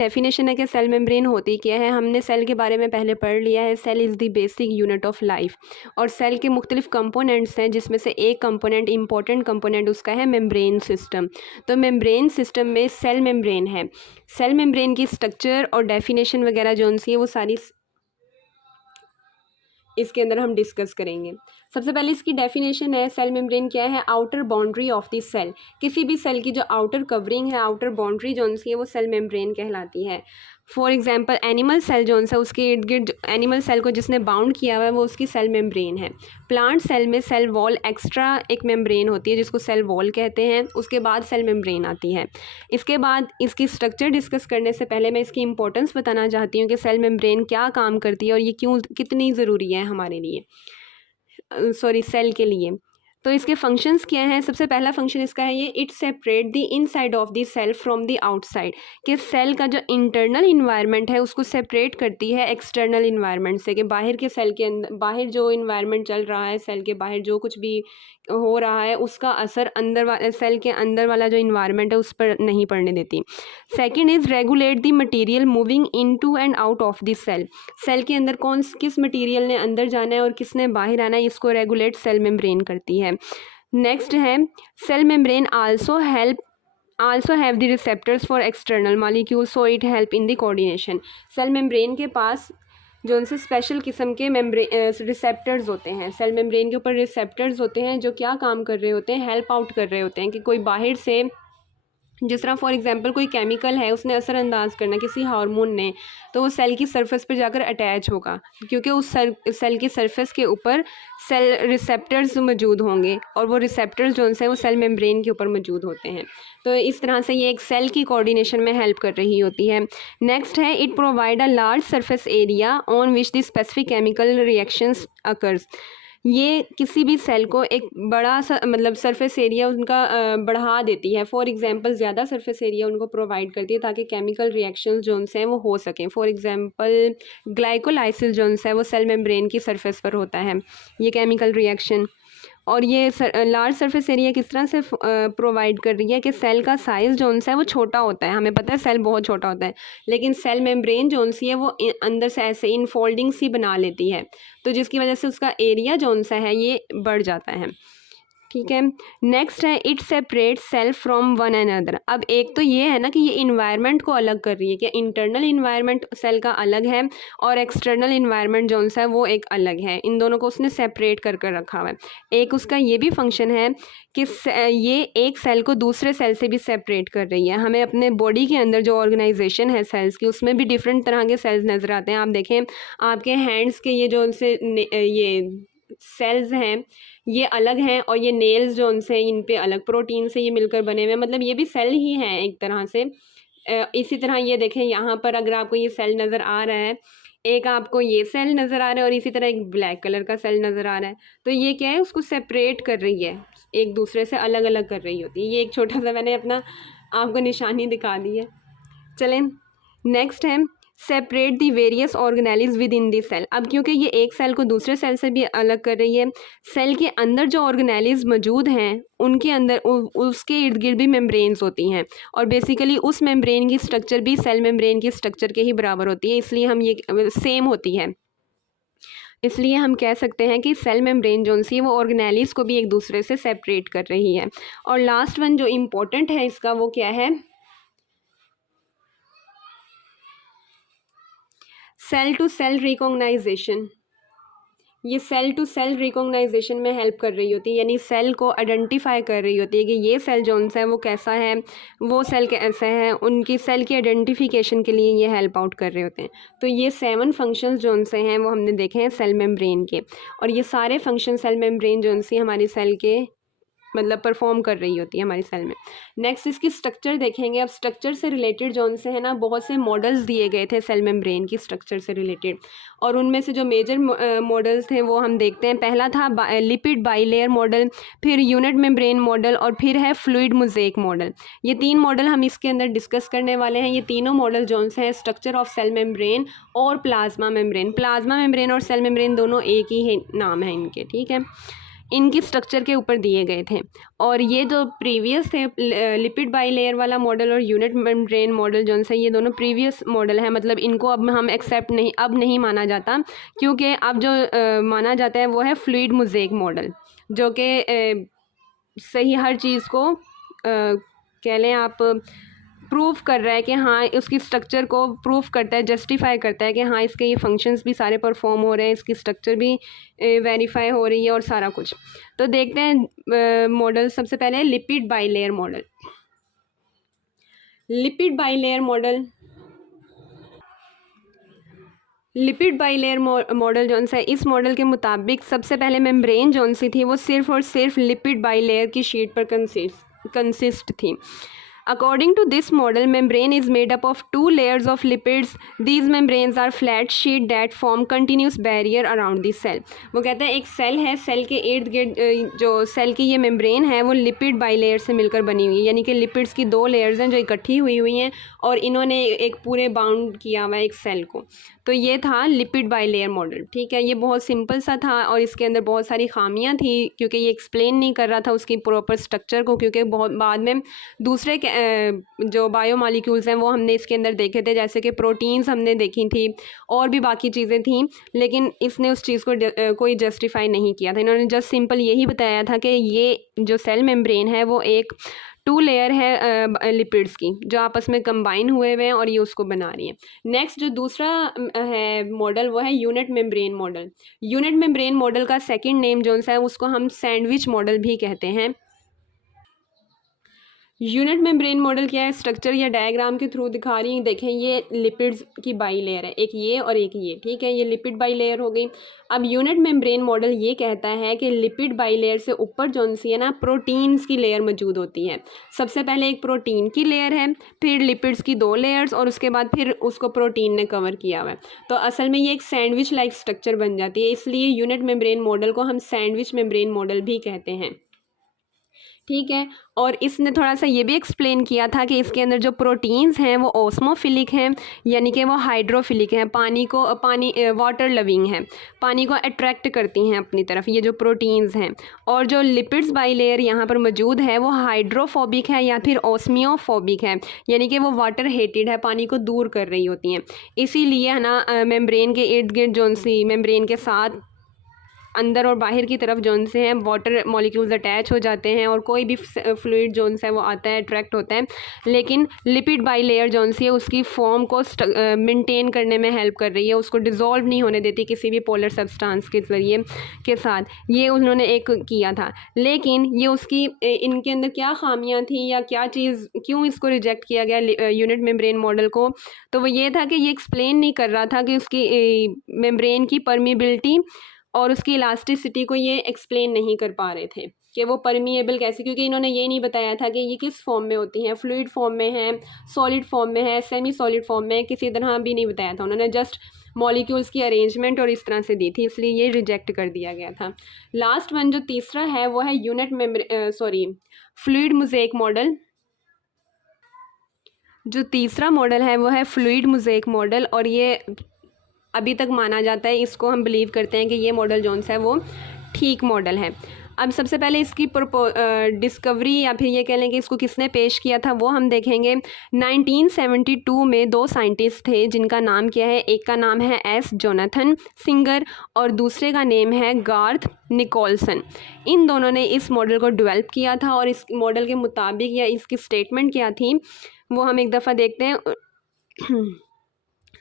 Definition है कि cell membrane होती क्या है। हमने सेल के बारे में पहले पढ़ लिया है। Cell is the basic unit of life और सेल के मुख्तलिफ कंपोनेंट्स हैं, जिसमें से एक कंपोनेंट, इंपॉर्टेंट कंपोनेंट उसका है मेम्ब्रेन सिस्टम। तो मेम्ब्रेन सिस्टम में सेल मेम्ब्रेन है। सेल मेम्ब्रेन की स्ट्रक्चर और डेफिनेशन वगैरह जो उनसी है वो सारी इसके अंदर हम डिस्कस करेंगे। सबसे पहले इसकी डेफिनेशन है, सेल मेम्ब्रेन क्या है? Outer boundary of the cell. किसी भी सेल की जो आउटर कवरिंग है, आउटर बाउंड्री जो सी है वो सेल मेम्ब्रेन कहलाती है। फॉर एग्जांपल एनिमल सेल जो सा उसके इर्द गिर्द एनिमल सेल को जिसने बाउंड किया हुआ है वो उसकी सेल मेम्ब्रेन है। प्लांट सेल में सेल वॉल एक्स्ट्रा एक मेम्ब्रेन होती है जिसको सेल वॉल कहते हैं। उसके बाद सेल मेम्ब्रेन आती है। इसके बाद इसकी स्ट्रक्चर डिस्कस करने से पहले मैं इसकी इंपॉर्टेंस बताना चाहती हूँ कि सेल मेम्ब्रेन क्या काम करती है और ये क्यों कितनी ज़रूरी है हमारे लिए, सेल के लिए। तो इसके फंक्शंस क्या हैं? सबसे पहला फंक्शन इसका है ये, it separate the inside of the cell from the outside. कि सेल का जो इंटरनल इन्वायरमेंट है उसको सेपरेट करती है एक्सटर्नल इन्वायरमेंट से, कि बाहर के सेल के अंदर, बाहर जो इन्वायरमेंट चल रहा है, सेल के बाहर जो कुछ भी हो रहा है उसका असर अंदर सेल के अंदर वाला जो इन्वायरमेंट है उस पर नहीं पड़ने देती। Second is regulate the material moving into and out of the cell. Cell के अंदर किस मटीरियल ने अंदर जाना है और किसने बाहर आना है, इसको रेगुलेट सेल मेम्ब्रेन करती है। नेक्स्ट है, cell membrane also have the receptors for external molecule, so it help in the coordination. Cell membrane के पास जो उनसे स्पेशल किस्म के रिसेप्टर्स होते हैं। सेल मेम्ब्रेन के ऊपर रिसेप्टर्स होते हैं जो क्या काम कर रहे होते हैं? हेल्प आउट कर रहे होते हैं। कि कोई बाहर से, जिस तरह फॉर एग्जांपल कोई केमिकल है उसने असरअंदाज करना किसी हार्मोन ने, तो वो सेल की सरफेस पर जाकर अटैच होगा, क्योंकि उस सेल की सरफेस के ऊपर सेल रिसेप्टर्स मौजूद होंगे और वो रिसेप्टर्स जो हैं वो सेल मेम्ब्रेन के ऊपर मौजूद होते हैं। तो इस तरह से ये एक सेल की कोऑर्डिनेशन में हेल्प कर रही होती है। नेक्स्ट है, it provide a large surface area on which the specific chemical reactions occurs. ये किसी भी सेल को एक बड़ा सा सरफेस एरिया उनका बढ़ा देती है। फॉर एग्जांपल ज़्यादा सरफेस एरिया उनको प्रोवाइड करती है ताकि केमिकल रिएक्शंस जो हैं वो हो सकें। फॉर एग्जांपल ग्लाइकोलाइसिस जो है वो सेल मेम्ब्रेन की सरफेस पर होता है, ये केमिकल रिएक्शन। और ये लार्ज सरफेस एरिया किस तरह से प्रोवाइड कर रही है कि सेल का साइज़ जो है वो छोटा होता है। हमें पता है सेल बहुत छोटा होता है, लेकिन सेल मेम्ब्रेन जो सी है वो अंदर से ऐसे इनफोल्डिंग सी बना लेती है, तो जिसकी वजह से उसका एरिया जो सा है ये बढ़ जाता है। ठीक है। नेक्स्ट है, it separate cell from one another. अब एक तो ये है ना कि ये इन्वायरमेंट को अलग कर रही है, कि इंटरनल इन्वायरमेंट सेल का अलग है और एक्सटर्नल इन्वायरमेंट जो सा है वो एक अलग है। इन दोनों को उसने सेपरेट कर कर रखा हुआ है। एक उसका ये भी फंक्शन है कि ये एक सेल को दूसरे सेल से भी सेपरेट कर रही है। हमें अपने बॉडी के अंदर जो ऑर्गेनाइजेशन है सेल्स की, उसमें भी डिफरेंट तरह के सेल्स नज़र आते हैं। आप देखें, आपके हैंड्स के ये जो उनसे ये सेल्स हैं ये अलग हैं, और ये नेल्स जो उनसे इन पे अलग प्रोटीन से ये मिलकर बने हुए हैं, मतलब ये भी सेल ही हैं एक तरह से। इसी तरह ये देखें, यहाँ पर अगर आपको ये सेल नज़र आ रहा है, एक आपको ये सेल नज़र आ रहा है और इसी तरह एक ब्लैक कलर का सेल नज़र आ रहा है, तो ये क्या है, उसको सेपरेट कर रही है, एक दूसरे से अलग अलग कर रही होती है। ये एक छोटा सा मैंने अपना आपको निशानी दिखा दी है। चलें, नेक्स्ट है, separate the various organelles within the cell. अब क्योंकि ये एक सेल को दूसरे सेल से भी अलग कर रही है, सेल के अंदर जो ऑर्गेनेलिज मौजूद हैं उनके अंदर उसके इर्द गिर्द भी मेम्ब्रेन्स होती हैं, और बेसिकली उस मेम्ब्रेन की स्ट्रक्चर भी सेल मेम्ब्रेन की स्ट्रक्चर के ही बराबर होती है, इसलिए हम ये सेम होती है। इसलिए हम कह सकते हैं कि सेल मेम्ब्रेन जो सी वो ऑर्गेनेलिज को भी एक दूसरे से सेपरेट कर रही है। और लास्ट वन जो इम्पोर्टेंट है इसका, वो क्या है? Cell to cell recognition. ये सेल टू सेल रिकॉग्नाइजेशन में हेल्प कर रही होती है, यानी सेल को आइडेंटिफाई कर रही होती है कि ये सेल जो है वो कैसा है, वो सेल कैसा है, उनकी सेल की आइडेंटिफिकेशन के लिए ये हेल्प आउट कर रहे होते हैं। तो ये 7 फंक्शंस जो से हैं वो हमने देखे हैं सेल मेम्ब्रेन के, और ये सारे फंक्शन सेल मेम्ब्रेन जो सी हमारी सेल के परफॉर्म कर रही होती है हमारी सेल में। नेक्स्ट इसकी स्ट्रक्चर देखेंगे। अब स्ट्रक्चर से रिलेटेड जो से है ना, बहुत से मॉडल्स दिए गए थे सेल मेम्ब्रेन की स्ट्रक्चर से रिलेटेड, और उनमें से जो मेजर मॉडल्स थे वो हम देखते हैं। पहला था लिपिड बाइलेयर मॉडल, फिर यूनिट मेम्ब्रेन मॉडल, और फिर है फ्लूइड मोज़ेक मॉडल। ये 3 मॉडल हम इसके अंदर डिस्कस करने वाले हैं। ये तीनों मॉडल जो से हैं स्ट्रक्चर ऑफ सेल मेम्ब्रेन और प्लाज्मा मेम्ब्रेन। प्लाज्मा मेम्ब्रेन और सेल मेम्ब्रेन दोनों एक ही नाम है इनके, ठीक है। इनकी स्ट्रक्चर के ऊपर दिए गए थे। और ये जो प्रीवियस थे लिपिड बाईलेयर वाला मॉडल और यूनिट मेम्ब्रेन मॉडल जो से, ये दोनों प्रीवियस मॉडल हैं, मतलब इनको अब हम एक्सेप्ट नहीं माना जाता, क्योंकि अब जो माना जाता है वो है फ्लूइड मोज़ेक मॉडल, जो कि सही हर चीज़ को कह लें आप प्रूफ कर रहा है कि हाँ, उसकी स्ट्रक्चर को प्रूफ करता है, जस्टिफाई करता है कि हाँ, इसके ये फंक्शंस भी सारे परफॉर्म हो रहे हैं, इसकी स्ट्रक्चर भी वेरीफाई हो रही है और सारा कुछ। तो देखते हैं मॉडल। सबसे पहले lipid bilayer model. Lipid bilayer model model जौन सा है, इस मॉडल के मुताबिक सबसे पहले मेम्ब्रेन जौन सी थी वो सिर्फ और सिर्फ लिपिड बाईलेयर की शीट पर कंसिस्ट थी। According to this model, membrane is made up of 2 layers of lipids. These membranes are flat sheet that form continuous barrier around the cell. वो कहते हैं एक सेल है, सेल के इर्द गिर्द जो सेल की ये मेम्ब्रेन है वो लिपिड बाईलेयर से मिलकर बनी हुई है, यानी कि लिपिड्स की 2 लेयर्स हैं जो इकट्ठी हुई हैं और इन्होंने एक पूरे बाउंड किया हुआ है एक सेल को। तो ये था लिपिड बाईलेयर मॉडल। ठीक है, ये बहुत सिंपल सा था और इसके अंदर बहुत सारी खामियां थी, क्योंकि ये एक्सप्लेन नहीं कर रहा था उसकी प्रॉपर स्ट्रक्चर को, क्योंकि बहुत बाद में दूसरे जो बायोमॉलिक्यूल्स हैं वो हमने इसके अंदर देखे थे, जैसे कि प्रोटीन्स हमने देखी थी और भी बाकी चीज़ें थी, लेकिन इसने उस चीज़ को कोई जस्टिफाई नहीं किया था। इन्होंने जस्ट सिंपल यही बताया था कि ये जो सेल मेम्ब्रेन है वो एक 2 लेयर है लिपिड्स की, जो आपस में कंबाइन हुए हैं और ये उसको बना रही है। नेक्स्ट जो दूसरा है मॉडल वो है unit membrane model. Unit membrane model का सेकंड नेम जो सा है उसको हम सैंडविच मॉडल भी कहते हैं। यूनिट मेम्ब्रेन मॉडल क्या है, स्ट्रक्चर या डायग्राम के थ्रू दिखा रही हैं। देखें, ये लिपिड्स की बाई लेयर है, एक ये और एक ये। ठीक है, ये लिपिड बाई लेयर हो गई। अब यूनिट मेम्ब्रेन मॉडल ये कहता है कि लिपिड बाई लेयर से ऊपर जो सी है ना, प्रोटीन्स की लेयर मौजूद होती है। सबसे पहले एक प्रोटीन की लेयर है, फिर लिपिड्स की 2 लेयर्स और उसके बाद फिर उसको प्रोटीन ने कवर किया हुआ है। तो असल में ये एक सैंडविच लाइक स्ट्रक्चर बन जाती है, इसलिए यूनिट मेम्ब्रेन मॉडल को हम सैंडविच मेम्ब्रेन मॉडल भी कहते हैं। ठीक है, और इसने थोड़ा सा ये भी एक्सप्लेन किया था कि इसके अंदर जो प्रोटीन्स हैं वो ओस्मोफिलिक हैं, यानी कि वो हाइड्रोफिलिक हैं, वाटर लविंग हैं, पानी को अट्रैक्ट करती हैं अपनी तरफ, ये जो प्रोटीन्स हैं। और जो लिपिड्स बाईलेयर यहाँ पर मौजूद है वो हाइड्रोफोबिक है या फिर ओस्मियोफोबिक है, यानी कि वो वाटर हेटेड है, पानी को दूर कर रही होती हैं। इसीलिए है ना मेम्ब्रेन के इर्द गिर्द जो सी मेम्ब्रेन के साथ अंदर और बाहर की तरफ जोन से हैं वाटर मॉलिक्यूल्स अटैच हो जाते हैं और कोई भी फ्लूइड जोन से वो आता है, अट्रैक्ट होता है। लेकिन लिपिड बाईलेयर जोन सी है उसकी फॉर्म को मेंटेन करने में हेल्प कर रही है, उसको डिज़ोल्व नहीं होने देती किसी भी पोलर सब्सटेंस के ज़रिए के साथ। ये उन्होंने एक किया था, लेकिन ये उसकी इनके अंदर क्या खामियां थी या क्या चीज़, क्यों इसको रिजेक्ट किया गया यूनिट मेम्ब्रेन मॉडल को, तो वो ये था कि ये एक्सप्लेन नहीं कर रहा था कि उसकी मेम्ब्रेन की परमिबिलिटी और उसकी इलास्टिसिटी को ये एक्सप्लेन नहीं कर पा रहे थे कि वो परमिएबल कैसे, क्योंकि इन्होंने ये नहीं बताया था कि ये किस फॉर्म में होती हैं, फ्लूइड फॉर्म में है, सॉलिड फॉर्म में है, सेमी सॉलिड फॉर्म में, किसी तरह भी नहीं बताया था। उन्होंने जस्ट मॉलिक्यूल्स की अरेंजमेंट और इस तरह से दी थी, इसलिए ये रिजेक्ट कर दिया गया था। लास्ट वन जो तीसरा है वो है फ्लूइड मोज़ेक मॉडल। जो तीसरा मॉडल है वो है फ्लूइड मोज़ेक मॉडल, और ये अभी तक माना जाता है, इसको हम बिलीव करते हैं कि ये मॉडल जोन सा है वो ठीक मॉडल है। अब सबसे पहले इसकी डिस्कवरी या फिर ये कह लें कि इसको किसने पेश किया था वो हम देखेंगे। 1972 में 2 साइंटिस्ट थे जिनका नाम क्या है, एक का नाम है एस जोनाथन सिंगर और दूसरे का नेम है गार्थ निकोलसन। इन दोनों ने इस मॉडल को डेवलप किया था और इस मॉडल के मुताबिक या इसकी स्टेटमेंट क्या थी वो हम एक दफ़ा देखते हैं।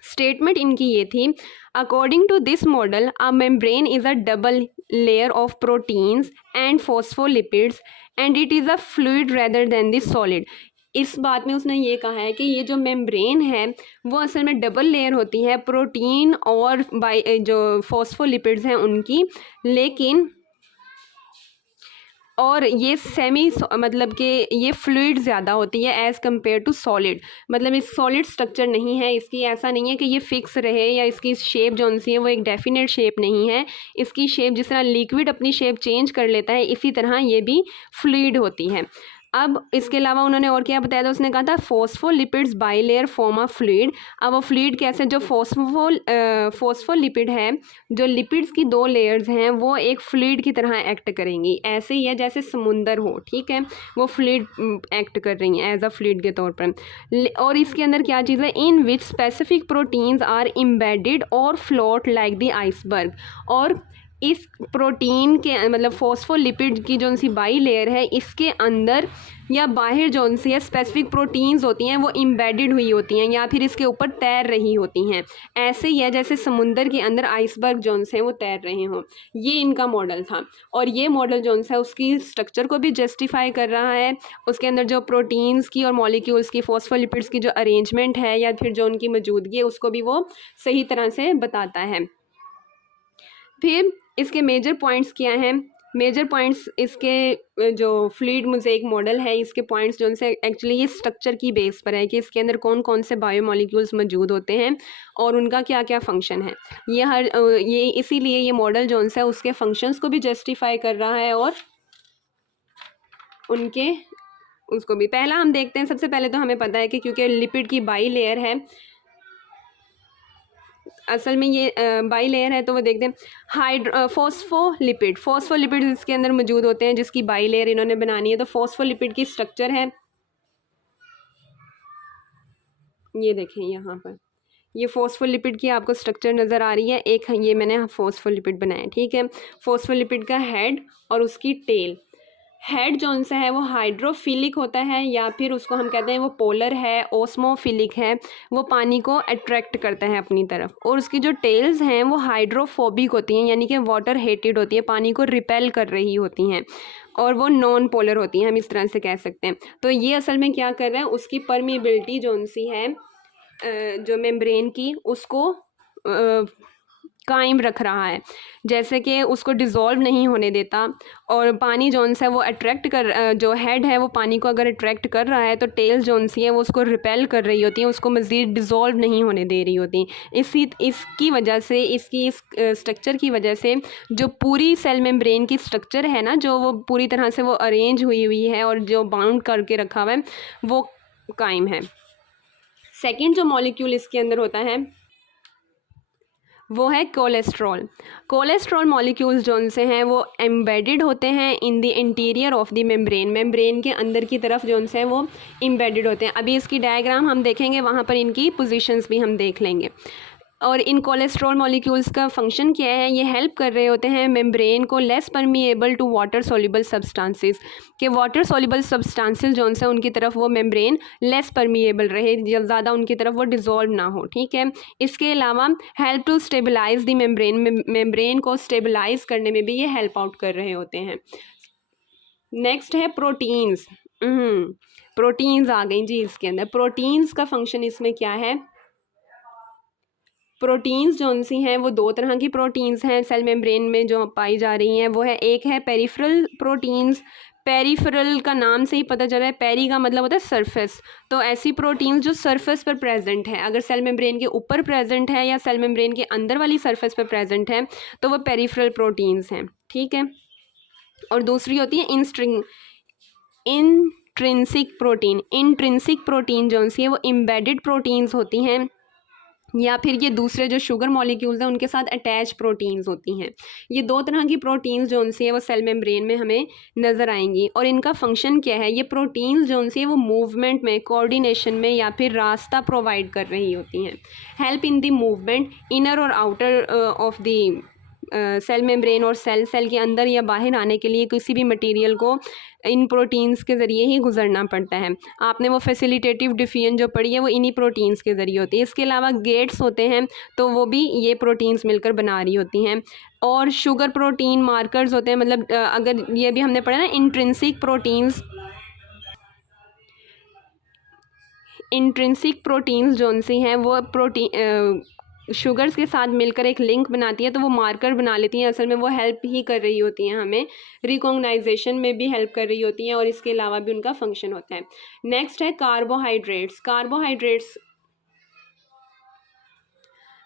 स्टेटमेंट इनकी ये थी, according to this model a membrane is a double layer of proteins and phospholipids and it is a fluid rather than this solid. इस बात में उसने ये कहा है कि ये जो मेम्ब्रेन है वो असल में डबल लेयर होती है प्रोटीन और जो फॉस्फोलिपिड्स हैं उनकी, लेकिन और ये मतलब कि ये फ्लूइड ज़्यादा होती है एज़ कम्पेयर टू सॉलिड, मतलब इस सॉलिड स्ट्रक्चर नहीं है इसकी, ऐसा नहीं है कि ये फिक्स रहे या इसकी शेप जो सी है वो एक डेफिनेट शेप नहीं है। इसकी शेप जिस तरह लिक्विड अपनी शेप चेंज कर लेता है इसी तरह ये भी फ्लूइड होती है। अब इसके अलावा उन्होंने और क्या बताया था, उसने कहा था phospholipids bilayer form a fluid. अब वो फ्लूइड कैसे, जो फॉस्फोलिपिड है, जो लिपिड्स की 2 लेयर्स हैं वो एक फ्लूइड की तरह एक्ट करेंगी। ऐसे ही है जैसे समुंदर हो, ठीक है, वो फ्लूइड एक्ट कर रही हैं एज अ फ्लूइड के तौर पर। और इसके अंदर क्या चीज़ है, in which specific proteins are embedded और फ्लोट लाइक द आइसबर्ग। और इस प्रोटीन के मतलब फॉस्फोलिपिड की जो सी बाई लेयर है, इसके अंदर या बाहर जो सी है स्पेसिफिक प्रोटीन्स होती हैं वो इम्बेडेड हुई होती हैं या फिर इसके ऊपर तैर रही होती हैं। ऐसे ही है जैसे समुंदर के अंदर आइसबर्ग जोन से वो तैर रहे हों। ये इनका मॉडल था और ये मॉडल जोन सा उसकी स्ट्रक्चर को भी जस्टिफाई कर रहा है। उसके अंदर जो प्रोटीन्स की और मॉलिक्यूल्स की, फॉस्फोलिपिड्स की जो अरेंजमेंट है या फिर जो उनकी मौजूदगी है, उसको भी वो सही तरह से बताता है। फिर इसके मेजर पॉइंट्स क्या हैं, मेजर पॉइंट्स इसके जो फ्लूइड मोज़ेक मॉडल है, इसके पॉइंट्स जो उनसे एक्चुअली ये स्ट्रक्चर की बेस पर है कि इसके अंदर कौन कौन से बायोमॉलिक्यूल्स मौजूद होते हैं और उनका क्या क्या फंक्शन है। ये इसीलिए ये मॉडल जो है उसके फंक्शंस को भी जस्टिफाई कर रहा है और उनके उसको भी। पहला हम देखते हैं, सबसे पहले तो हमें पता है कि क्योंकि लिपिड की बाई लेयर है, असल में ये बाई लेयर है, तो वो देखते हैं फॉस्फोलिपिड इसके अंदर मौजूद होते हैं जिसकी बाई लेयर इन्होंने बनानी है। तो फॉस्फोलिपिड की स्ट्रक्चर है, ये देखें यहाँ पर ये फॉस्फोलिपिड की आपको स्ट्रक्चर नज़र आ रही है। एक ये मैंने फॉस्फोलिपिड बनाया, ठीक है। फॉस्फोलिपिड का हेड और उसकी टेल। हेड जौन सा है वो हाइड्रोफिलिक होता है या फिर उसको हम कहते हैं वो पोलर है, ओस्मोफिलिक है, वो पानी को अट्रैक्ट करता है अपनी तरफ। और उसकी जो टेल्स हैं वो हाइड्रोफोबिक होती हैं, यानी कि वाटर हेटेड होती है, पानी को रिपेल कर रही होती हैं, और वो नॉन पोलर होती हैं, हम इस तरह से कह सकते हैं। तो ये असल में क्या कर रहा है, उसकी परमिएबिलिटी जौन सी है जो मेम्ब्रेन की, उसको कायम रख रहा है, जैसे कि उसको डिज़ोल्व नहीं होने देता। और पानी जौन सा है वो अट्रैक्ट कर, जो हेड है वो पानी को अगर अट्रैक्ट कर रहा है तो टेल्स जौन सी है वो उसको रिपेल कर रही होती हैं, उसको मज़ीद डिज़ोल्व नहीं होने दे रही होती। इसकी वजह से, इसकी इस स्ट्रक्चर की वजह से जो पूरी सेल मेम्ब्रेन की स्ट्रक्चर है ना, जो वो पूरी तरह से वो अरेंज हुई हुई है और जो बाउंड करके रखा हुआ है वो कायम है। सेकेंड जो मॉलिक्यूल इसके अंदर होता है वो है कोलेस्ट्रॉल। कोलेस्ट्रॉल मॉलिक्यूल्स जौन से हैं वो एम्बेडेड होते हैं in the interior of the membrane. Membrane के अंदर की तरफ जौन से हैं वो एम्बेडेड होते हैं। अभी इसकी डायग्राम हम देखेंगे, वहाँ पर इनकी पोजीशंस भी हम देख लेंगे। और इन कोलेस्ट्रॉल मॉलिक्यूल्स का फंक्शन क्या है, ये हेल्प कर रहे होते हैं मेम्ब्रेन को less permeable to water soluble substances, कि वाटर सॉल्युबल सब्सटेंसेस जो से उनकी तरफ वो मेम्ब्रेन लेस परमिएबल रहे, ज़्यादा उनकी तरफ वो डिज़ोल्व ना हो, ठीक है। इसके अलावा help to stabilize the membrane, membrane को स्टेबलाइज करने में भी ये हेल्प आउट कर रहे होते हैं। नेक्स्ट है प्रोटीन्स। प्रोटीन्स आ गई जी इसके अंदर। प्रोटीन्स का फंक्शन इसमें क्या है, प्रोटीन्स जौन सी हैं वो 2 तरह की प्रोटीन्स हैं सेल मेम्ब्रेन में जो पाई जा रही हैं। वो है, एक है पेरिफेरल प्रोटीन्स। पेरिफेरल का नाम से ही पता चल रहा है, पेरी का मतलब होता है सरफेस। तो ऐसी प्रोटीन्स जो सरफेस पर प्रेजेंट है, अगर सेल मेम्ब्रेन के ऊपर प्रेजेंट है या सेल मेम्ब्रेन के अंदर वाली सरफेस पर प्रेजेंट है तो वो पेरिफेरल प्रोटीन्स हैं, ठीक है। और दूसरी होती है इंट्रिंसिक प्रोटीन। इंट्रिंसिक प्रोटीन जौन सी है वो एम्बेडेड प्रोटीन्स होती हैं, या फिर ये दूसरे जो शुगर मॉलिक्यूल्स हैं उनके साथ अटैच प्रोटीन्स होती हैं। ये 2 तरह की प्रोटीन्स जो सी है वो सेल मेम्ब्रेन में हमें नज़र आएंगी। और इनका फंक्शन क्या है, ये प्रोटीन्स जो सी है वो मूवमेंट में, कोऑर्डिनेशन में या फिर रास्ता प्रोवाइड कर रही होती हैं। Help in the movement inner और outer of the cell membrane, और सेल के अंदर या बाहर आने के लिए किसी भी मटेरियल को इन प्रोटीन्स के ज़रिए ही गुजरना पड़ता है। आपने वो फैसिलिटेटिव डिफिजन जो पढ़ी है वो इन्हीं प्रोटीन्स के ज़रिए होती है। इसके अलावा गेट्स होते हैं तो वो भी ये प्रोटीन्स मिलकर बना रही होती हैं। और शुगर प्रोटीन मार्कर्स होते हैं, मतलब अगर ये भी हमने पढ़ा ना, इंट्रिंसिक प्रोटीन्स जो सी हैं वो शुगर्स के साथ मिलकर एक लिंक बनाती है, तो वो मार्कर बना लेती हैं। असल में वो हेल्प ही कर रही होती हैं, हमें रिकॉग्नाइजेशन में भी हेल्प कर रही होती हैं, और इसके अलावा भी उनका फंक्शन होता है। नेक्स्ट है कार्बोहाइड्रेट्स।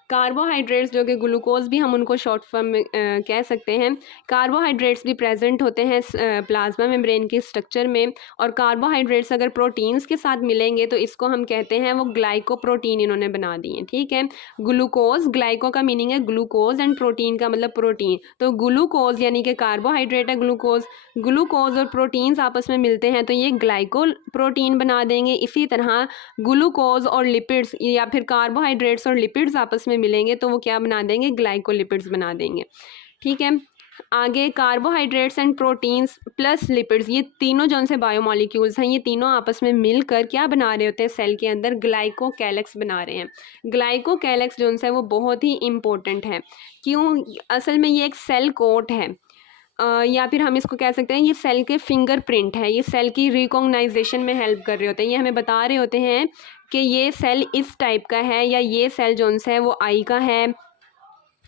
कार्बोहाइड्रेट्स जो कि ग्लूकोज भी हम उनको शॉर्ट फॉर्म में कह सकते हैं, कार्बोहाइड्रेट्स भी प्रेजेंट होते हैं प्लाज्मा मेम्ब्रेन के स्ट्रक्चर में। और कार्बोहाइड्रेट्स अगर प्रोटीन्स के साथ मिलेंगे तो इसको हम कहते हैं वो ग्लाइकोप्रोटीन इन्होंने बना दिए, ठीक है। ग्लूकोज, ग्लाइको का मीनिंग है ग्लूकोज एंड प्रोटीन का मतलब प्रोटीन, तो ग्लूकोज यानी कि कार्बोहाइड्रेट है ग्लूकोज, ग्लूकोज और प्रोटीन्स आपस में मिलते हैं तो ये ग्लाइको प्रोटीन बना देंगे। इसी तरह ग्लूकोज और लिपिड्स या फिर कार्बोहाइड्रेट्स और लिपिड्स आपस में मिलेंगे तो वो क्या बना देंगे, ग्लाइकोलिपिड्स बना देंगे, ठीक है। आगे carbohydrates and proteins plus lipids, ये तीनों जो से बायोमॉलिक्यूल्स हैं, ये तीनों आपस में मिलकर क्या बना रहे होते हैं सेल के अंदर, ग्लाइकोकैलेक्स बना रहे हैं। ग्लाइकोकैलेक्स जो है वो बहुत ही इंपॉर्टेंट है। क्यों? असल में ये एक सेल कोट है, या फिर हम इसको कह सकते हैं ये सेल के फिंगरप्रिंट है, ये सेल की रिकॉग्नाइजेशन में हेल्प कर रहे होते हैं। ये हमें बता रहे होते हैं कि ये सेल इस टाइप का है या ये सेल जो है वो आई का है,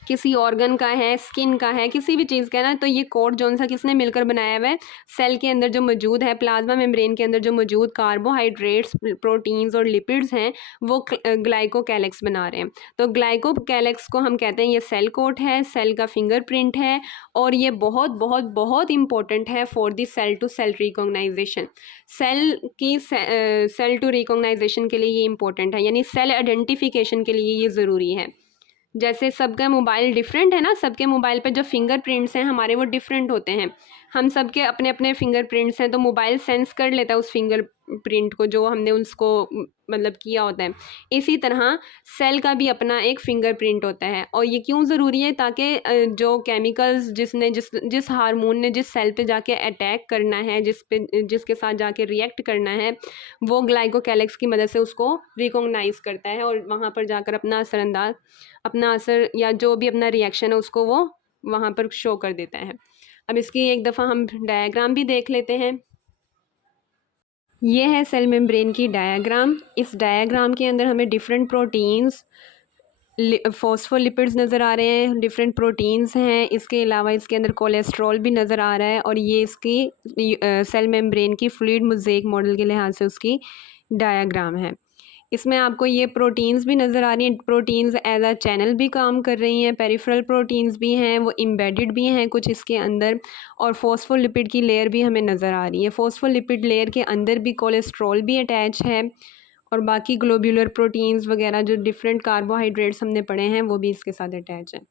किसी ऑर्गन का है, स्किन का है, किसी भी चीज़ का है ना, तो ये कोड जो सा किसने मिलकर बनाया हुआ है, सेल के अंदर जो मौजूद है, प्लाज्मा मेम्ब्रेन के अंदर जो मौजूद कार्बोहाइड्रेट्स, प्रोटीन्स और लिपिड्स हैं वो ग्लाइकोकैलेक्स बना रहे हैं। तो ग्लाइकोकैलेक्स को हम कहते हैं ये सेल कोट है, सेल का फिंगरप्रिंट है और ये बहुत बहुत बहुत इंपॉर्टेंट है for the cell to cell recognition. Cell to recognition के लिए ये इंपॉर्टेंट है, यानी सेल आइडेंटिफिकेशन के लिए ये ज़रूरी है। जैसे सबका मोबाइल डिफरेंट है ना, सबके मोबाइल पे जो फिंगरप्रिंट्स हैं हमारे वो डिफरेंट होते हैं, हम सबके अपने अपने फिंगरप्रिंट्स हैं, तो मोबाइल सेंस कर लेता है उस फिंगरप्रिंट को जो हमने उसको मतलब किया होता है। इसी तरह सेल का भी अपना एक फिंगरप्रिंट होता है। और ये क्यों ज़रूरी है? ताकि जो केमिकल्स जिस हार्मोन ने जिस सेल पे जाके अटैक करना है, जिसके साथ जाके रिएक्ट करना है, वो ग्लाइकोकैलेक्स की मदद से उसको रिकॉग्नाइज करता है और वहाँ पर जाकर अपना असर या जो भी अपना रिएक्शन है उसको वो वहाँ पर शो कर देता है। अब इसकी एक दफ़ा हम डायग्राम भी देख लेते हैं। ये है सेल मेम्ब्रेन की डायग्राम। इस डायग्राम के अंदर हमें डिफरेंट प्रोटीन्स, फॉस्फोलिपिड्स नज़र आ रहे हैं, डिफरेंट प्रोटीन्स हैं। इसके अलावा इसके अंदर कोलेस्ट्रॉल भी नज़र आ रहा है और ये इसकी सेल मेम्ब्रेन की फ्लूइड मोज़ेक मॉडल के लिहाज से उसकी डायग्राम है। इसमें आपको ये प्रोटीन्स भी नज़र आ रही हैं। प्रोटीन्स एज अ चैनल भी काम कर रही हैं, पेरिफेरल प्रोटीन्स भी हैं, वो एम्बेडेड भी हैं कुछ इसके अंदर, और फॉस्फोलिपिड की लेयर भी हमें नज़र आ रही है। फॉस्फोलिपिड लेयर के अंदर भी कोलेस्ट्रॉल भी अटैच है और बाकी ग्लोब्यूलर प्रोटीन्स वगैरह जो डिफरेंट कार्बोहाइड्रेट्स हमने पढ़े हैं वो भी इसके साथ अटैच हैं।